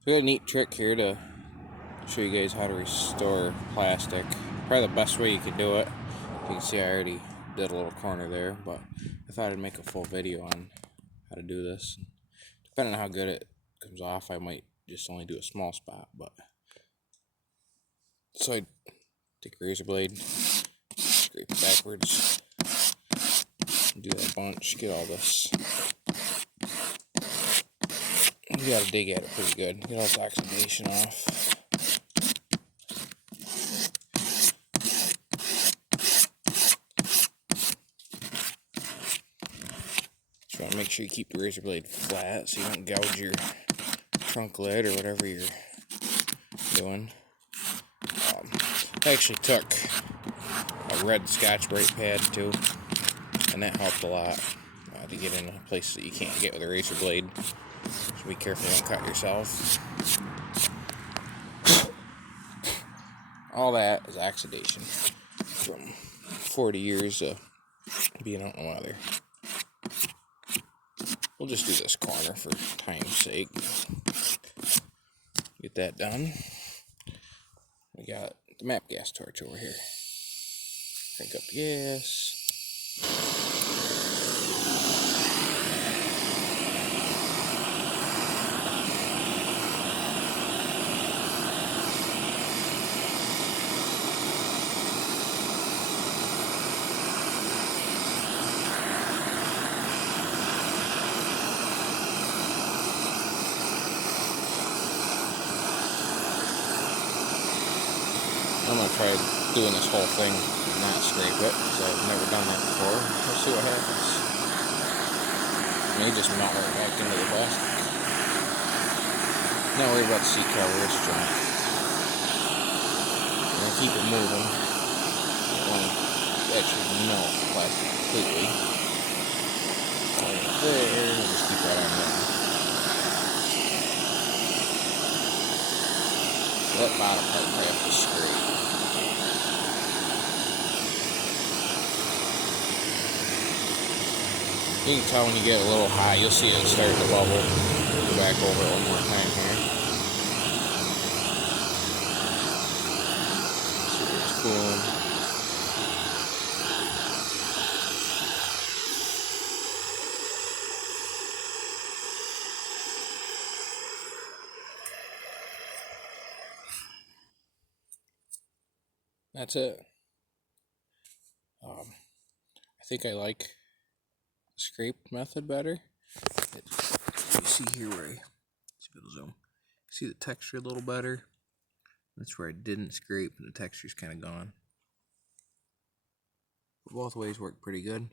So we got a neat trick here to show you guys how to restore plastic. Probably the best way you can do it. You can see I already did a little corner there, but I thought I'd make a full video on how to do this. Depending on how good it comes off, I might just only do a small spot. But so I take a razor blade, scrape it backwards, do that bunch, get all this. You gotta dig at it pretty good. Get all this oxidation off. Just want to make sure you keep the razor blade flat so you don't gouge your trunk lid or whatever you're doing. I actually took a red Scotch-Brite pad too, and that helped a lot to get in a place that you can't get with a razor blade. So be careful you don't cut yourself. All that is oxidation from 40 years of being out in the weather. We'll just do this corner for time's sake. Get that done. We got the map gas torch over here. Crank up the gas. I'm going to try doing this whole thing and not scrape it, because I've never done that before. Let's see what happens. May just melt right back into the plastic. Not worried about the seat cover, it's junk. I'm going to keep it moving. It won't actually melt the plastic completely. Right there, we'll just keep that on there. That bottom part probably have to scrape. You can tell when you get a little hot, you'll see it start to bubble. Go back over it one more time here. See where it's cooling. That's it. I think I like the scrape method better. You see here where see if it'll zoom. See the texture a little better. That's where I didn't scrape and the texture's kind of gone. But both ways work pretty good.